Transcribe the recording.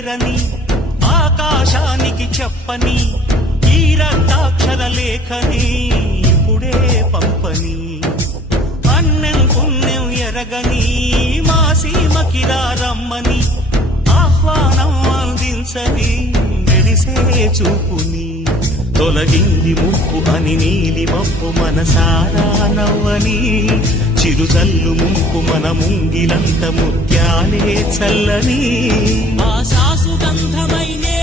చేరని ఆకాశానికి చెప్పని ఈ రక్తాక్షర లేఖని ఇప్పుడే పంపని అన్నం పుణ్యం ఎరగని మా సీమకిరా రమ్మని ఆహ్వానం అందించని మెరిసే చూపుని తొలగింది ముప్పు అని నీలి మప్పు మనసారా నవ్వని చిరుజల్లు ముంపు మన ముంగిలంత ముత్యాలే చల్లని ఆశా సుగంధమైనే